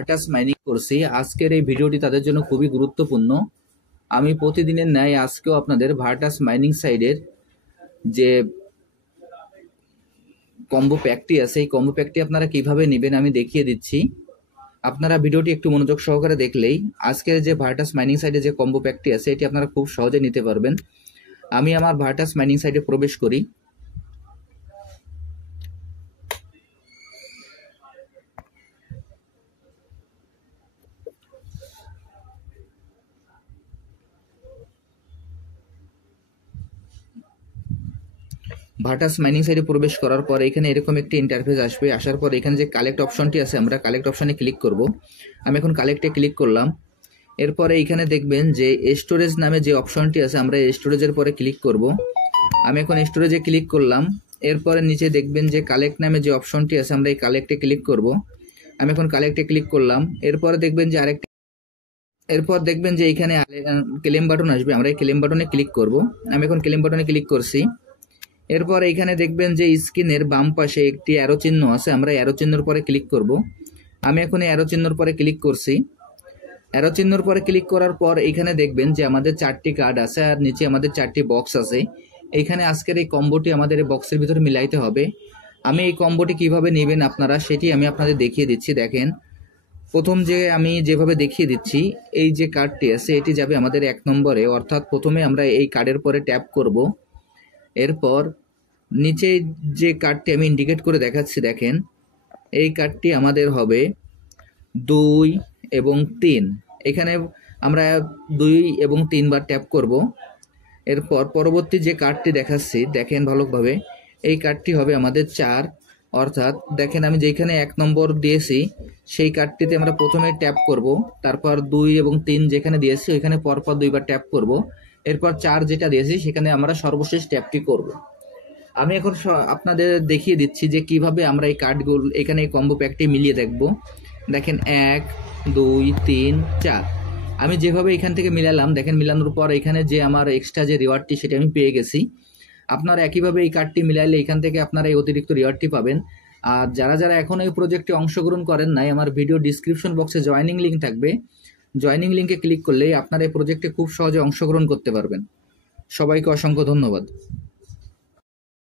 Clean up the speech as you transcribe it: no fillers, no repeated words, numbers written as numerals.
Virtus mining করছি। আজকের এই ভিডিওটি তাদের জন্য খুবই গুরুত্বপূর্ণ। আমি প্রতিদিনের ন্যায় আজকেও আপনাদের ভার্টাস মাইনিং সাইডের যে কম্বো প্যাকটি আছে এই কম্বো প্যাকটি আপনারা কিভাবে নেবেন আমি দেখিয়ে দিচ্ছি। আপনারা ভিডিওটি একটু মনোযোগ সহকারে দেখলেই আজকের যে ভার্টাস মাইনিং সাইডে যে কম্বো প্যাকটি আছে এটি আপনারা খুব সহজে নিতে পারবেন। আমি আমার ভার্টাস মাইনিং সাইডে প্রবেশ করি। ভার্টাস মাইনিং সাইটে প্রবেশ করার পর এখানে এরকম একটি ইন্টারফেস আসবে। আসার পর এখানে যে কালেক্ট অপশনটি আছে আমরা কালেক্ট অপশনে ক্লিক করব। আমি এখন কালেক্টে ক্লিক করলাম। এরপরে এখানে দেখবেন যে স্টোরেজ নামে যে অপশনটি আছে আমরা স্টোরেজের পরে ক্লিক করব। আমি এখন স্টোরেজে ক্লিক করলাম। এরপরে নিচে দেখবেন যে কালেক্ট নামে যে অপশনটি আছে আমরা এই কালেক্টে ক্লিক করব। আমি এখন কালেক্টে ক্লিক করলাম। এরপরে দেখবেন যে এরপর দেখবেন যে এখানে ক্লেম বাটন আসবে, আমরা এই ক্লেম বাটনে ক্লিক করব। আমি এখন ক্লেম বাটনে ক্লিক করছি। এরপর এখানে দেখবেন যে স্ক্রিনের বাম পাশে একটি অ্যারো চিহ্ন আছে, আমরা অ্যারো চিহ্নের পরে ক্লিক করব। আমি এখন অ্যারো চিহ্নর পরে ক্লিক করছি। অ্যারো চিহ্নর পরে ক্লিক করার পর এখানে দেখবেন যে আমাদের 4টি কার্ড আছে আর নিচে আমাদের 4টি বক্স আছে। এইখানে আজকের এই কম্বোটি আমাদের এই বক্সের ভিতরে মিলাইতে হবে। আমি এই কম্বোটি কিভাবে নেবেন আপনারা সেটি আমি আপনাদের দেখিয়ে দিচ্ছি। দেখেন, প্রথম যে আমি যেভাবে দেখিয়ে দিচ্ছি এই যে কার্ডটি আছে এটি যাবে আমাদের 1 নম্বরে, অর্থাৎ প্রথমে আমরা এই কার্ডের পরে ট্যাপ করব। এরপর নিচে যে কার্ডটি আমি ইন্ডিকেট করে দেখাচ্ছি দেখেন, এই কার্ডটি আমাদের হবে 2 এবং 3। এখানে আমরা 2 এবং 3 বার ট্যাপ করব। এরপর পরবর্তী যে কার্ডটি দেখাচ্ছি দেখেন ভালোভাবে, এই কার্ডটি হবে আমাদের 4, অর্থাৎ দেখেন আমি যেখানে 1 নম্বর দিয়েছি সেই কার্ডটিতে আমরা প্রথমে ট্যাপ করব। তারপর 2 এবং 3 যেখানে দিয়েছি ওইখানে পরপর 2 বার ট্যাপ করব। এরপর 4 যেটা দিয়েছি সেখানে আমরা সর্বশেষ ট্যাপটি করব। আমি এখন আপনাদের দেখিয়ে দিচ্ছি যে কিভাবে আমরা এই কার্ডগুলো এখানে এই কম্বো প্যাকটি মিলিয়ে দেখব। দেখেন 1 2 3 4 আমি যেভাবে এখান থেকে মিলালাম, দেখেন মিলানোর পর এখানে যে আমার এক্সট্রা যে রিওয়ার্ডটি সেটা আমি পেয়ে গেছি। আপনারা একইভাবে এই কার্ডটি মিলাইলে এখান থেকে আপনারা এই অতিরিক্ত রিওয়ার্ডটি পাবেন। আর যারা যারা এখন এই প্রজেক্টে অংশগ্রহণ করেন নাই, আমার ভিডিও ডিসক্রিপশন বক্সে জয়েনিং লিঙ্ক থাকবে। জয়েনিং লিঙ্কে ক্লিক করলেই আপনারা এই প্রজেক্টে খুব সহজে অংশগ্রহণ করতে পারবেন। সবাইকে অসংখ্য ধন্যবাদ।